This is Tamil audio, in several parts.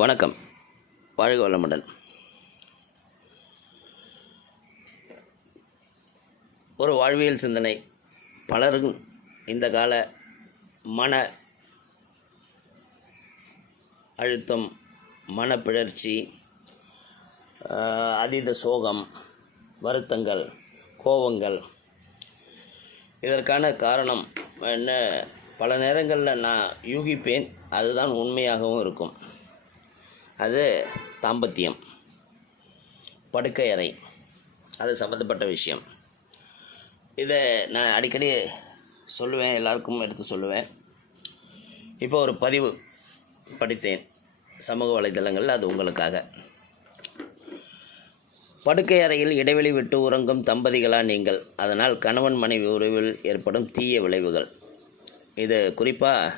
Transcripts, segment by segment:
வணக்கம். வாழ்க வளமுடன். ஒரு வாழ்வியல் சிந்தனை. பலரும் இந்த கால மன அழுத்தம் மனப்பிழற்சி அதீத சோகம் வருத்தங்கள் கோபங்கள். இதற்கான காரணம் என்ன? பல நேரங்களில் நான் யூகிப்பேன். அதுதான் உண்மையாகவும் இருக்கும். அது தாம்பத்தியம். படுக்கை அறை. அது சம்மந்தப்பட்ட விஷயம். இதை நான் அடிக்கடி சொல்லுவேன் எல்லாருக்கும் எடுத்து சொல்லுவேன். இப்போ ஒரு பதிவு படித்தேன் சமூக வலைதளங்களில் அது உங்களுக்காக. படுக்கை அறையில் இடைவெளி விட்டு உறங்கும் தம்பதிகளா நீங்கள்? அதனால் கணவன் மனைவி உறவில் ஏற்படும் தீய விளைவுகள். இது குறிப்பாக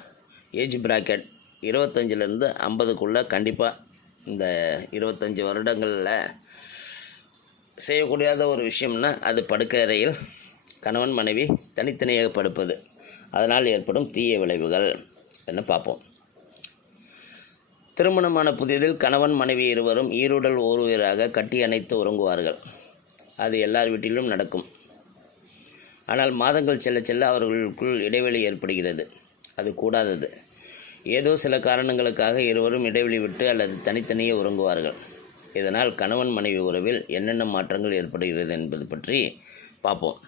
ஏஜ் பிராக்கெட் இருபத்தஞ்சிலேருந்து ஐம்பதுக்குள்ளே கண்டிப்பாக இந்த இருபத்தஞ்சி வருடங்களில் செய்யக்கூடியாத ஒரு விஷயம்னா அது படுக்கை அறையில் கணவன் மனைவி தனித்தனியாக படுப்பது. அதனால் ஏற்படும் தீய விளைவுகள் என்ன பார்ப்போம். திருமணமான புதிதில் கணவன் மனைவி இருவரும் ஈருடல் ஒருவராக கட்டி அணைத்து உறங்குவார்கள். அது எல்லார் வீட்டிலும் நடக்கும். ஆனால் மாதங்கள் செல்ல செல்ல அவர்களுக்குள் இடைவெளி ஏற்படுகிறது. அது கூடாதது. ஏதோ சில காரணங்களுக்காக இருவரும் இடைவெளி விட்டு அல்லது தனித்தனியே உறங்குவார்கள். இதனால் கணவன் மனைவி உறவில் என்னென்ன மாற்றங்கள் ஏற்படுகிறது என்பது பற்றி பார்ப்போம்.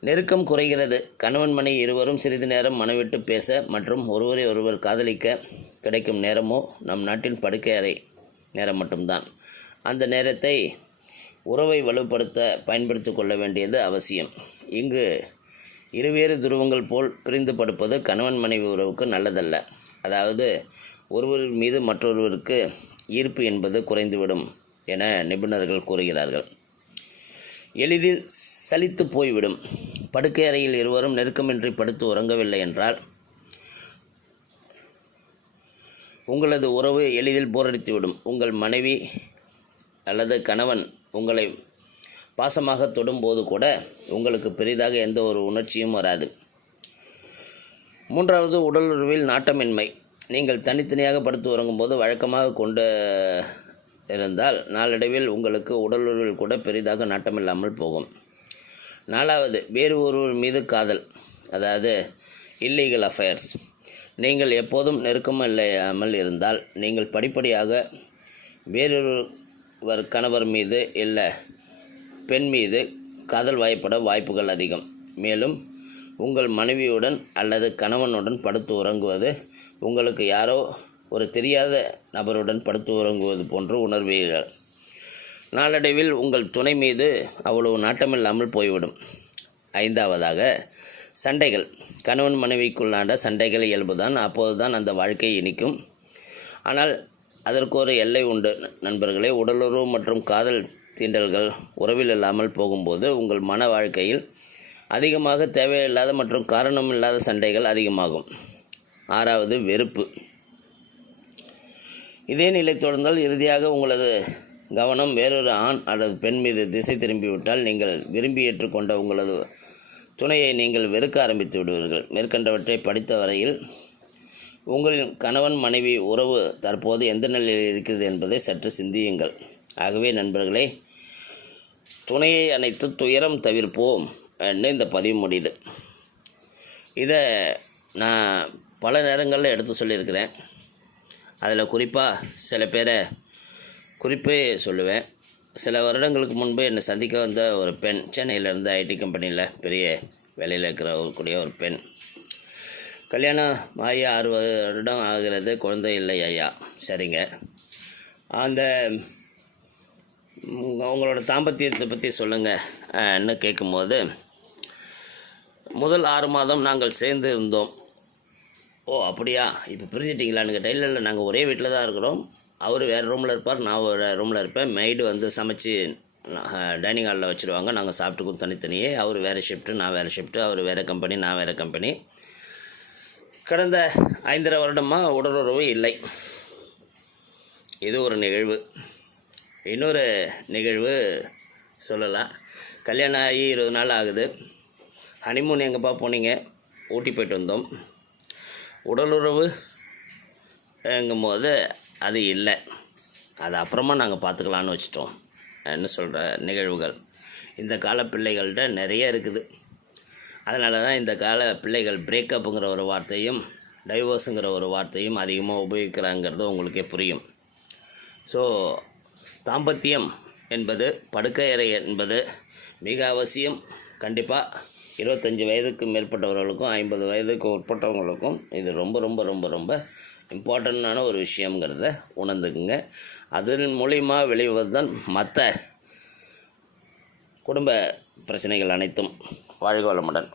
நெருக்கம் குறைகிறது. கணவன் மனைவி இருவரும் சிறிது நேரம் மனவிட்டு பேச மற்றும் ஒருவரை ஒருவர் காதலிக்க கிடைக்கும் நேரமோ நம் நாட்டின் படுக்கை அறை நேரம் மட்டும்தான். அந்த நேரத்தை உறவை வலுப்படுத்த பயன்படுத்தி கொள்ள வேண்டியது அவசியம். இங்கு இருவேறு துருவங்கள் போல் பிரிந்து படுப்பது கணவன் மனைவி உறவுக்கு நல்லதல்ல. அதாவது ஒருவர் மீது மற்றொருவருக்கு ஈர்ப்பு என்பது குறைந்துவிடும் என நிபுணர்கள் கூறுகிறார்கள். எளிதில் சலித்து போய்விடும். படுக்கை அறையில் இருவரும் நெருக்கமின்றி படுத்து உறங்கவில்லை என்றால் உங்களது உறவு எளிதில் போரடித்துவிடும். உங்கள் மனைவி அல்லது கணவன் உங்களை பாசமாக தொடும்போது கூட உங்களுக்கு பெரிதாக எந்த ஒரு உணர்ச்சியும் வராது. மூன்றாவது உடலுறவில் நாட்டமின்மை. நீங்கள் தனித்தனியாக படுத்து உறங்கும்போது வழக்கமாக கொண்டு இருந்தால் நாளடைவில் உங்களுக்கு உடலுறவில் கூட பெரிதாக நாட்டமில்லாமல் போகும். நாலாவது வேறு ஒருவர் மீது காதல் அதாவது இல்லீகல் அஃபேர்ஸ் நீங்கள் எப்போதும் நெருக்கமில்லாமல் இருந்தால் நீங்கள் படிப்படியாக வேறொருவர் கணவர் மீது இல்லை பெண் மீது காதல் வாய்ப்பட வாய்ப்புகள் அதிகம். மேலும் உங்கள் மனைவியுடன் அல்லது கணவனுடன் படுத்து உறங்குவது உங்களுக்கு யாரோ ஒரு தெரியாத நபருடன் படுத்து உறங்குவது போன்று உணர்வீர்கள். நாளடைவில் உங்கள் துணை மீது அவ்வளவு நாட்டமில்லாமல் போய்விடும். ஐந்தாவதாக சண்டைகள். கணவன் மனைவிக்குள்ளான சண்டைகள் இயல்புதான் அப்போதுதான் அந்த வாழ்க்கை இனிக்கும். ஆனால் அதற்கு ஒரு எல்லை உண்டு நண்பர்களே. உடலுறவு மற்றும் காதல் தீண்டல்கள் உறவில் இல்லாமல் போகும்போது உங்கள் மன வாழ்க்கையில் அதிகமாக தேவையில்லாத மற்றும் காரணம் இல்லாத சண்டைகள் அதிகமாகும். ஆறாவது வெறுப்பு. இதே நிலை தொடர்ந்தால் இறுதியாக உங்களது கவனம் வேறொரு ஆண் அல்லது பெண் மீது திசை திரும்பிவிட்டால் நீங்கள் விரும்பி ஏற்றுக்கொண்ட உங்களது துணையை நீங்கள் வெறுக்க ஆரம்பித்து விடுவீர்கள். மேற்கண்டவற்றை படித்த வரையில் உங்களின் கணவன் மனைவி உறவு தற்போது எந்த நிலையில் இருக்கிறது என்பதை சற்று சிந்தியுங்கள். ஆகவே நண்பர்களே துணையை அணைத்து துயரம் தவிர்ப்போம் என்று இந்த பதிவு முடியுது. இதை நான் பல நேரங்களில் எடுத்து சொல்லியிருக்கிறேன். அதில் குறிப்பாக சில பேரை குறிப்பே சொல்லுவேன். சில வருடங்களுக்கு முன்பு என்னை சந்திக்க வந்த ஒரு பெண் சென்னையிலேருந்து ஐடி கம்பெனியில் பெரிய வேலையில் இருக்கிற ஒரு கூடிய ஒரு பெண். கல்யாணம் ஆகி ஆறு வருடம் ஆகிறது குழந்தை இல்லை ஐயா. சரிங்க. அந்த உங்களோட தாம்பத்தியத்தை பற்றி சொல்லுங்கன்னு கேட்கும்போது முதல் ஆறு மாதம் நாங்கள் சேர்ந்து இருந்தோம். ஓ அப்படியா? இப்போ பிரிஞ்சிட்டிங்களான்னு கேட்டேன் இல்லை இல்லை நாங்கள் ஒரே வீட்டில் தான் இருக்கிறோம். அவர் வேறு ரூமில் இருப்பார் நான் ஒரு ரூமில் இருப்பேன். மெய்டு வந்து சமைச்சு டைனிங் ஹாலில் வச்சுருவாங்க. நாங்கள் சாப்பிட்டுக்கும் தனித்தனியே. அவர் வேறு ஷிஃப்ட்டு நான் வேறு ஷிஃப்ட்டு அவர் வேறு கம்பெனி நான் வேறு கம்பெனி கடந்த ஐந்தரை வருடமாக உடலுறவு இல்லை. இது ஒரு நிகழ்வு. இன்னொரு நிகழ்வு சொல்லலாம். கல்யாணம் ஆகி இருபது நாள் ஆகுது. ஹனிமூன் எங்கேப்பா போனீங்க? ஊட்டி போயிட்டு வந்தோம். உடலுறவு போது அது இல்லை. அது அப்புறமா நாங்கள் பார்த்துக்கலான்னு வச்சிட்டோம். என்ன சொல்கிற நிகழ்வுகள். இந்த கால பிள்ளைகள்கிட்ட நிறைய இருக்குது. அதனால தான் இந்த கால பிள்ளைகள் பிரேக்கப்புங்கிற ஒரு வார்த்தையும் டைவோர்ஸுங்கிற ஒரு வார்த்தையும் அதிகமாக உபயோகிக்கிறாங்கிறது உங்களுக்கே புரியும். ஸோ தாம்பத்தியம் என்பது படுக்கையறை என்பது மிக அவசியம். கண்டிப்பாக இருபத்தஞ்சி வயதுக்கு மேற்பட்டவர்களுக்கும் ஐம்பது வயதுக்கு உட்பட்டவங்களுக்கும் இது ரொம்ப ரொம்ப ரொம்ப ரொம்ப இம்பார்ட்டண்ட்டான ஒரு விஷயங்கிறத உணர்ந்துக்குங்க. அதன் மூலிமா வெளிவது தான் மற்ற குடும்ப பிரச்சனைகள் அனைத்தும். வாழ்க வளமுடன்.